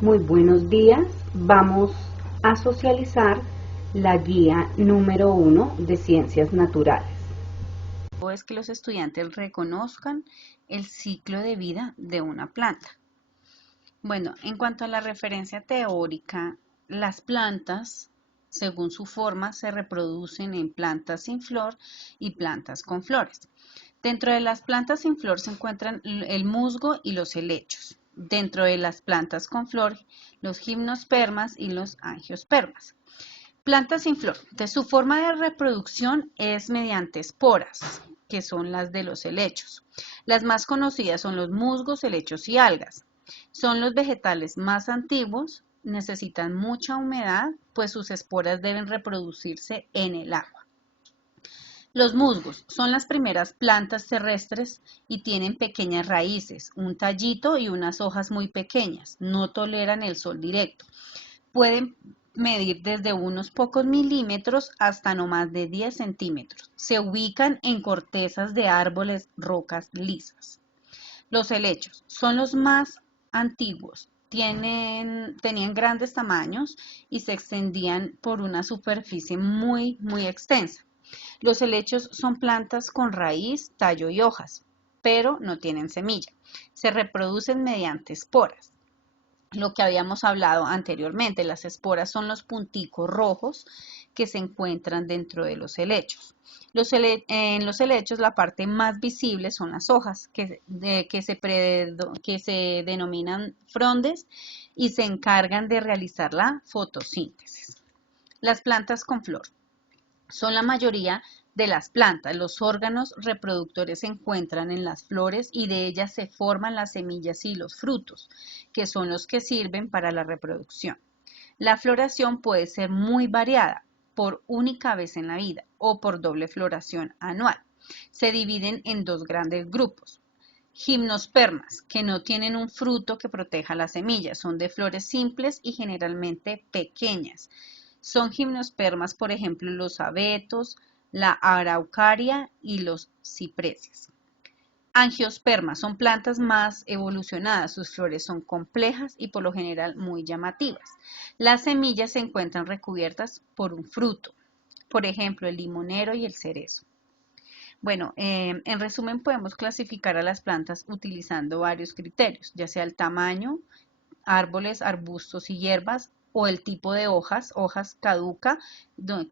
Muy buenos días. Vamos a socializar la guía número 1 de Ciencias Naturales. Es que los estudiantes reconozcan el ciclo de vida de una planta. Bueno, en cuanto a la referencia teórica, las plantas, según su forma, se reproducen en plantas sin flor y plantas con flores. Dentro de las plantas sin flor se encuentran el musgo y los helechos. Dentro de las plantas con flor, los gimnospermas y los angiospermas. Plantas sin flor. De su forma de reproducción es mediante esporas, que son las de los helechos. Las más conocidas son los musgos, helechos y algas. Son los vegetales más antiguos, necesitan mucha humedad, pues sus esporas deben reproducirse en el agua. Los musgos son las primeras plantas terrestres y tienen pequeñas raíces, un tallito y unas hojas muy pequeñas. No toleran el sol directo. Pueden medir desde unos pocos milímetros hasta no más de 10 centímetros. Se ubican en cortezas de árboles, rocas lisas. Los helechos son los más antiguos. Tenían grandes tamaños y se extendían por una superficie muy extensa. Los helechos son plantas con raíz, tallo y hojas, pero no tienen semilla. Se reproducen mediante esporas. Lo que habíamos hablado anteriormente, las esporas son los punticos rojos que se encuentran dentro de los helechos. En los helechos la parte más visible son las hojas que se denominan frondes y se encargan de realizar la fotosíntesis. Las plantas con flor son la mayoría de las plantas. Los órganos reproductores se encuentran en las flores y de ellas se forman las semillas y los frutos, que son los que sirven para la reproducción. La floración puede ser muy variada, por única vez en la vida o por doble floración anual. Se dividen en dos grandes grupos. Gimnospermas, que no tienen un fruto que proteja las semillas, son de flores simples y generalmente pequeñas. Son gimnospermas, por ejemplo, los abetos, la araucaria y los cipreses. Angiospermas son plantas más evolucionadas, sus flores son complejas y por lo general muy llamativas. Las semillas se encuentran recubiertas por un fruto, por ejemplo, el limonero y el cerezo. Bueno, en resumen podemos clasificar a las plantas utilizando varios criterios, ya sea el tamaño, árboles, arbustos y hierbas, o el tipo de hojas, hojas caduca,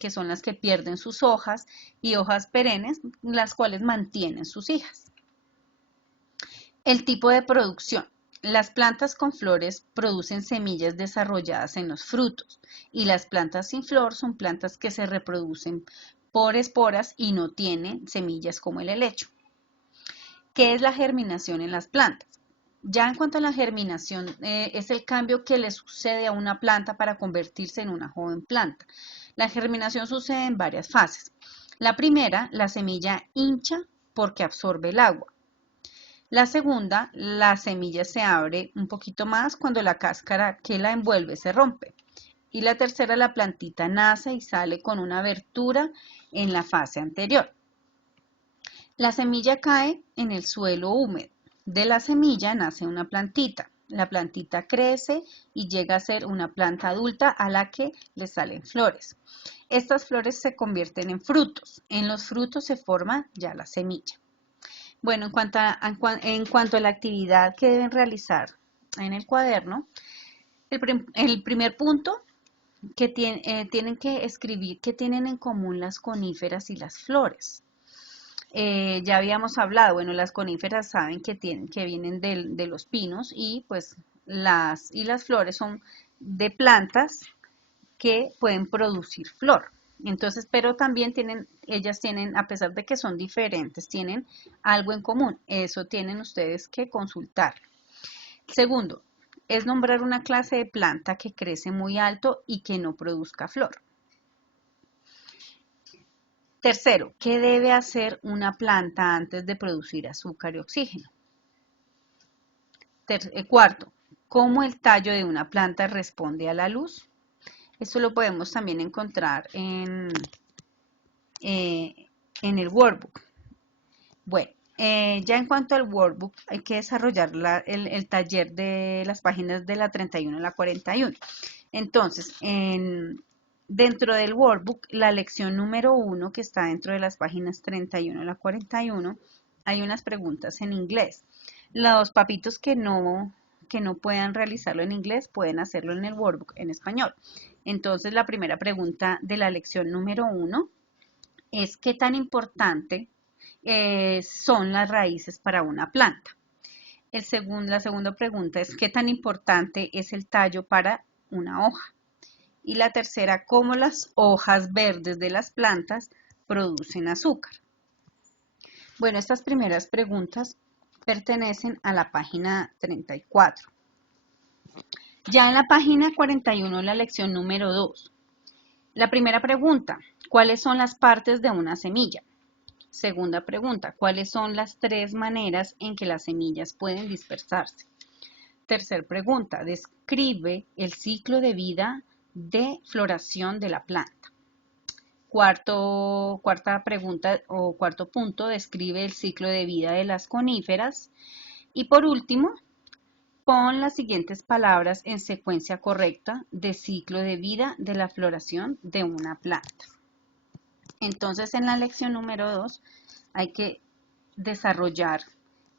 que son las que pierden sus hojas, y hojas perennes, las cuales mantienen sus hijas. El tipo de producción. Las plantas con flores producen semillas desarrolladas en los frutos y las plantas sin flor son plantas que se reproducen por esporas y no tienen semillas como el helecho. ¿Qué es la germinación en las plantas? Ya en cuanto a la germinación, es el cambio que le sucede a una planta para convertirse en una joven planta. La germinación sucede en varias fases. La primera, la semilla hincha porque absorbe el agua. La segunda, la semilla se abre un poquito más cuando la cáscara que la envuelve se rompe. Y la tercera, la plantita nace y sale con una abertura en la fase anterior. La semilla cae en el suelo húmedo. De la semilla nace una plantita. La plantita crece y llega a ser una planta adulta a la que le salen flores. Estas flores se convierten en frutos. En los frutos se forma ya la semilla. Bueno, en cuanto a la actividad que deben realizar en el cuaderno, el primer punto que tienen que escribir qué tienen en común las coníferas y las flores. Ya habíamos hablado, bueno, las coníferas saben que vienen de los pinos y pues las flores son de plantas que pueden producir flor. Entonces, pero también ellas tienen, a pesar de que son diferentes, tienen algo en común. Eso tienen ustedes que consultar. Segundo, es nombrar una clase de planta que crece muy alto y que no produzca flor. Tercero, ¿qué debe hacer una planta antes de producir azúcar y oxígeno? Cuarto, ¿cómo el tallo de una planta responde a la luz? Esto lo podemos también encontrar en el workbook. Bueno, Ya en cuanto al workbook, hay que desarrollar el taller de las páginas de la 31 a la 41. Entonces, dentro del workbook, la lección número 1, que está dentro de las páginas 31 a la 41, hay unas preguntas en inglés. Los papitos que no puedan realizarlo en inglés pueden hacerlo en el workbook en español. Entonces, la primera pregunta de la lección número 1 es ¿qué tan importante son las raíces para una planta? La segunda pregunta es ¿qué tan importante es el tallo para una hoja? Y la tercera, ¿cómo las hojas verdes de las plantas producen azúcar? Bueno, estas primeras preguntas pertenecen a la página 34. Ya en la página 41, la lección número 2. La primera pregunta, ¿cuáles son las partes de una semilla? Segunda pregunta, ¿cuáles son las 3 maneras en que las semillas pueden dispersarse? Tercera pregunta, describe el ciclo de vida de floración de la planta. Cuarta pregunta o cuarto punto, describe el ciclo de vida de las coníferas. Y por último, pon las siguientes palabras en secuencia correcta de ciclo de vida de la floración de una planta. Entonces, en la lección número 2 hay que desarrollar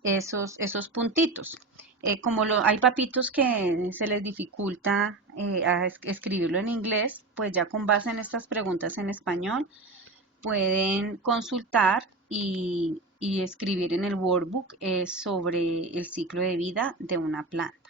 esos puntitos. Como hay papitos que se les dificulta escribirlo en inglés, pues ya con base en estas preguntas en español pueden consultar y escribir en el workbook sobre el ciclo de vida de una planta.